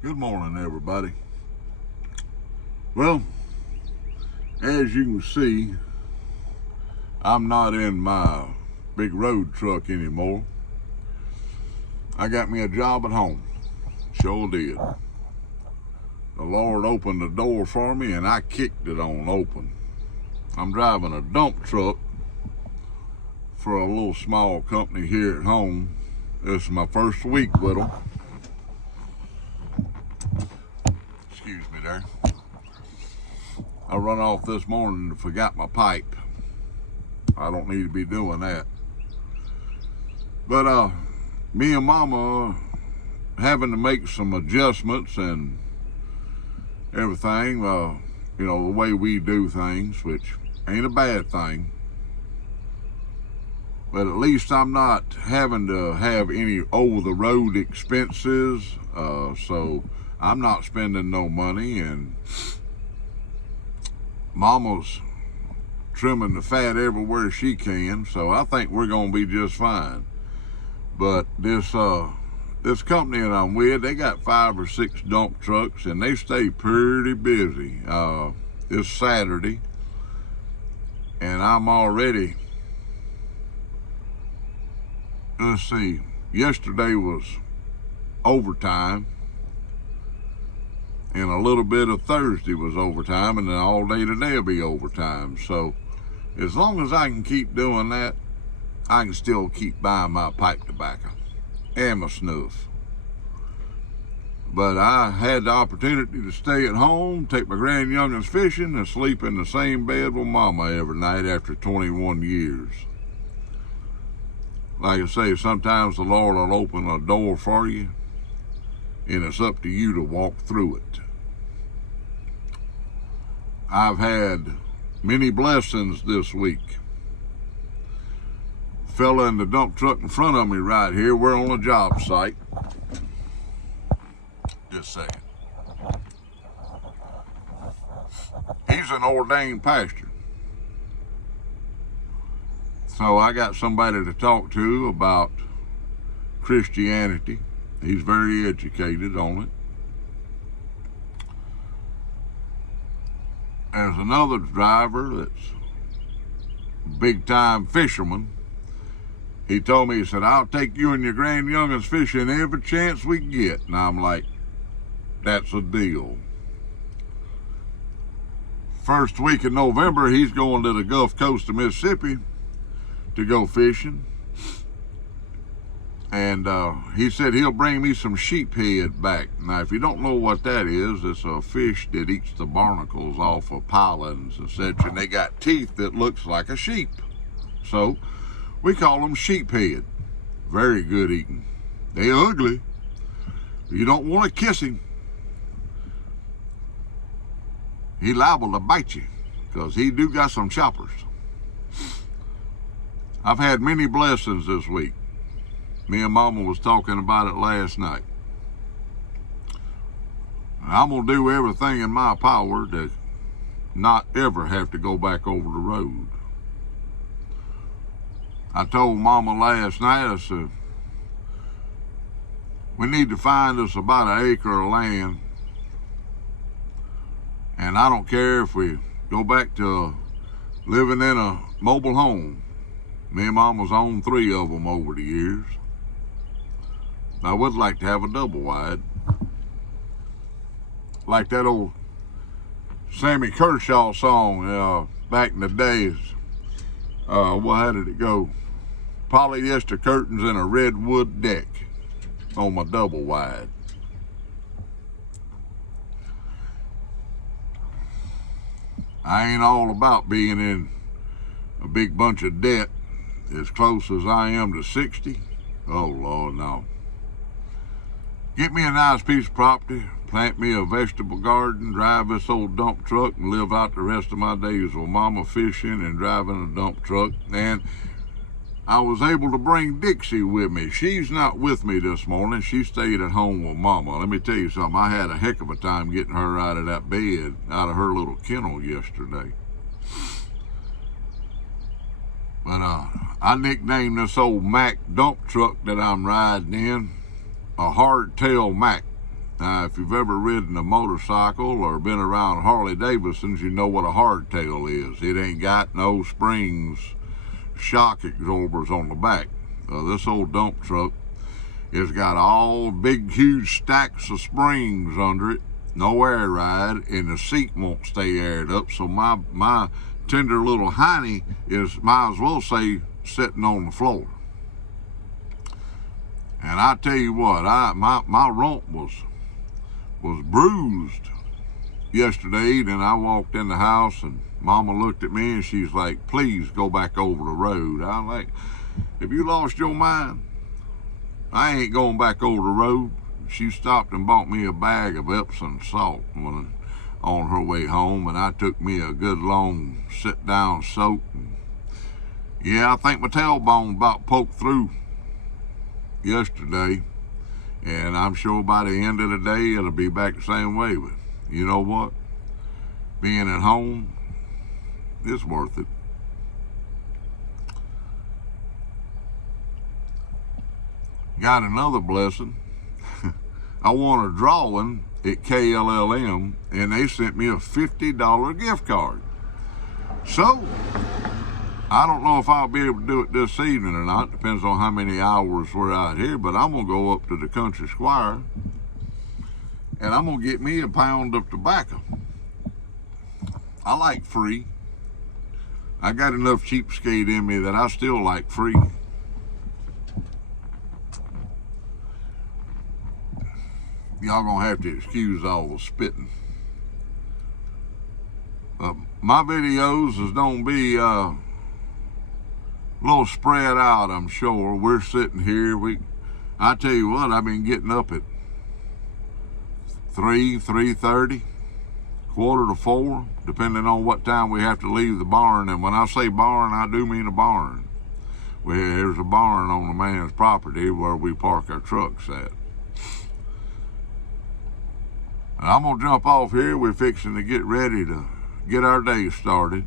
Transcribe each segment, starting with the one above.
Good morning, everybody. Well, as you can see, I'm not in my big road truck anymore. I got me a job at home. Sure did. The Lord opened the door for me and I kicked it on open. I'm driving a dump truck for a little small company here at home. This is my first week with them. Excuse me there. I run off this morning and forgot my pipe. I don't need to be doing that. But me and Mama having to make some adjustments and everything, the way we do things, which ain't a bad thing. But at least I'm not having to have any over-the-road expenses, so I'm not spending no money, and Mama's trimming the fat everywhere she can, so I think we're gonna be just fine. But this company that I'm with, they got 5 or 6 dump trucks, and they stay pretty busy. It's Saturday, and I'm already, let's see, yesterday was overtime, and a little bit of Thursday was overtime, and then all day today will be overtime. So as long as I can keep doing that, I can still keep buying my pipe tobacco and my snuff. But I had the opportunity to stay at home, take my grandyoungins fishing, and sleep in the same bed with Mama every night after 21 years. Like I say, sometimes the Lord will open a door for you, and it's up to you to walk through it. I've had many blessings this week. Fella in the dump truck in front of me right here, we're on a job site. Just a second. He's an ordained pastor. So I got somebody to talk to about Christianity. He's very educated on it. There's another driver that's a big-time fisherman. He told me, he said, I'll take you and your grandyoungins fishing every chance we get. And I'm like, that's a deal. First week in November, he's going to the Gulf Coast of Mississippi to go fishing. And he said he'll bring me some sheephead back. Now, if you don't know what that is, it's a fish that eats the barnacles off of pilings and such, and they got teeth that looks like a sheep. So we call them sheephead. Very good eating. They ugly. You don't want to kiss him. He liable to bite you, because he do got some choppers. I've had many blessings this week. Me and Mama was talking about it last night. I'm going to do everything in my power to not ever have to go back over the road. I told Mama last night, I said, we need to find us about 1 acre of land. And I don't care if we go back to living in a mobile home. Me and Mama's owned 3 of them over the years. I would like to have a double wide. Like that old Sammy Kershaw song back in the days. How did it go? Polyester curtains and a redwood deck on my double wide. I ain't all about being in a big bunch of debt as close as I am to 60. Oh, Lord, no. Get me a nice piece of property, plant me a vegetable garden, drive this old dump truck, and live out the rest of my days with Mama fishing and driving a dump truck. And I was able to bring Dixie with me. She's not with me this morning. She stayed at home with Mama. Let me tell you something. I had a heck of a time getting her out of that bed, out of her little kennel yesterday. But I nicknamed this old Mack dump truck that I'm riding in a hardtail Mack. Now, if you've ever ridden a motorcycle or been around Harley Davidsons, you know what a hardtail is. It ain't got no springs, shock absorbers on the back. This old dump truck has got all big, huge stacks of springs under it, no air ride, and the seat won't stay aired up. So my tender little hiney is, might as well say, sitting on the floor. And I tell you what, my rump was bruised yesterday evening. I walked in the house and Mama looked at me and she's like, please go back over the road. I'm like, have you lost your mind? I ain't going back over the road. She stopped and bought me a bag of Epsom salt on her way home, and I took me a good long sit down soak. And yeah, I think my tailbone about poked through yesterday, and I'm sure by the end of the day it'll be back the same way. But you know what? Being at home is worth it. Got another blessing. I won a drawing at KLLM, and they sent me a $50 gift card. So I don't know if I'll be able to do it this evening or not. Depends on how many hours we're out here. But I'm gonna go up to the Country Squire, and I'm gonna get me a pound of tobacco. I like free. I got enough cheapskate in me that I still like free. Y'all gonna have to excuse all the spitting. My videos is gonna be a little spread out, I'm sure. We're sitting here. I tell you what, I've been getting up at 3:30, 3:45, depending on what time we have to leave the barn. And when I say barn, I do mean a barn. There's a barn on the man's property where we park our trucks at. And I'm gonna jump off here. We're fixing to get ready to get our day started.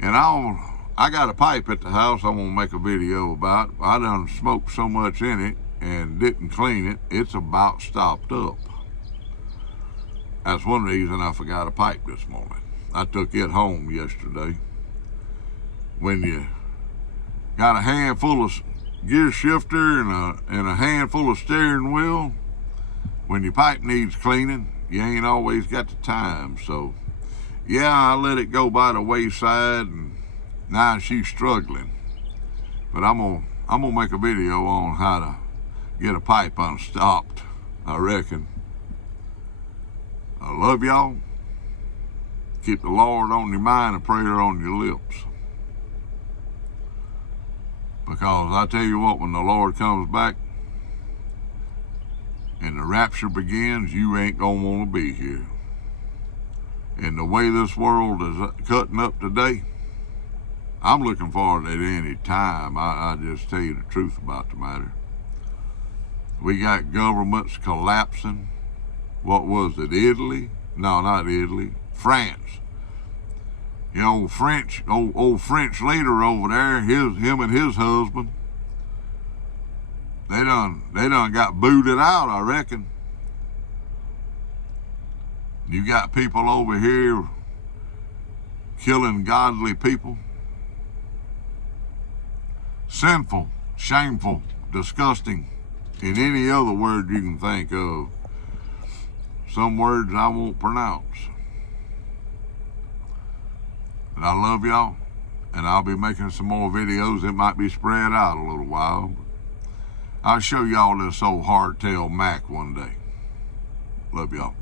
And I got a pipe at the house I'm gonna make a video about. I done smoked so much in it and didn't clean it, it's about stopped up. That's one reason I forgot a pipe this morning. I took it home yesterday. When you got a handful of gear shifter and a handful of steering wheel, when your pipe needs cleaning, you ain't always got the time. So yeah, I let it go by the wayside, and now she's struggling. But I'm gonna make a video on how to get a pipe unstopped, I reckon. I love y'all. Keep the Lord on your mind and prayer on your lips. Because I tell you what, when the Lord comes back and the rapture begins, you ain't gonna want to be here. And the way this world is cutting up today, I'm looking forward to any time. I just tell you the truth about the matter. We got governments collapsing. What was it, Italy? No, not Italy. France. You know, old French leader over there, him and his husband, they done got booted out, I reckon. You got people over here killing godly people. Sinful, shameful, disgusting, and any other word you can think of. Some words I won't pronounce. And I love y'all, and I'll be making some more videos. It might be spread out a little while. I'll show y'all this old hardtail Mac one day. Love y'all.